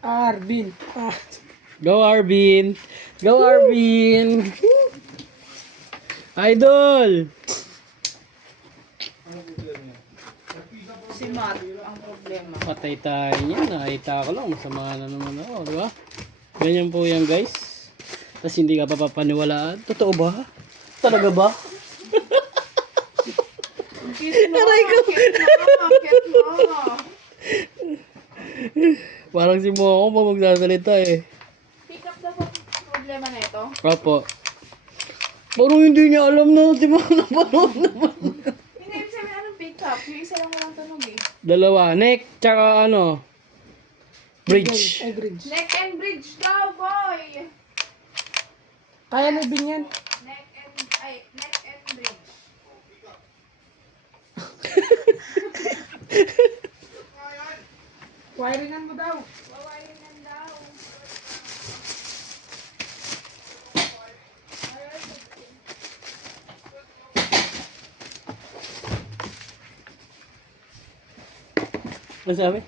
Arvin. Go Arvin! Go Arvin! Idol! Si Matt, ang problema. Patay tayo niyan. Nakita ko lang. Masama na naman ako. Di ba? Ganyan po yan guys. Tapos hindi ka papapaniwalaan. Totoo ba? Talaga ba? Aray ko! Akit mo! Parang si Momo pa magsasalita eh. Pick up the problema na ito. Opo. Parang hindi niya alam na. Di ba? Napanood naman. Hindi, ibig sabihin anong pick up? Yung isa lang walang tunog eh. Dalawa. Neck. Tsaka ano. Bridge. Ay, bridge. Neck and bridge daw, boy! Kaya na bin yan. Neck and bridge. Wiringan mo daw. Wawayan daw. Ano sabi?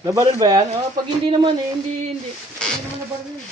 Nabaril ba yan? Oh, pag hindi naman eh. Hindi. Hindi naman nabaril.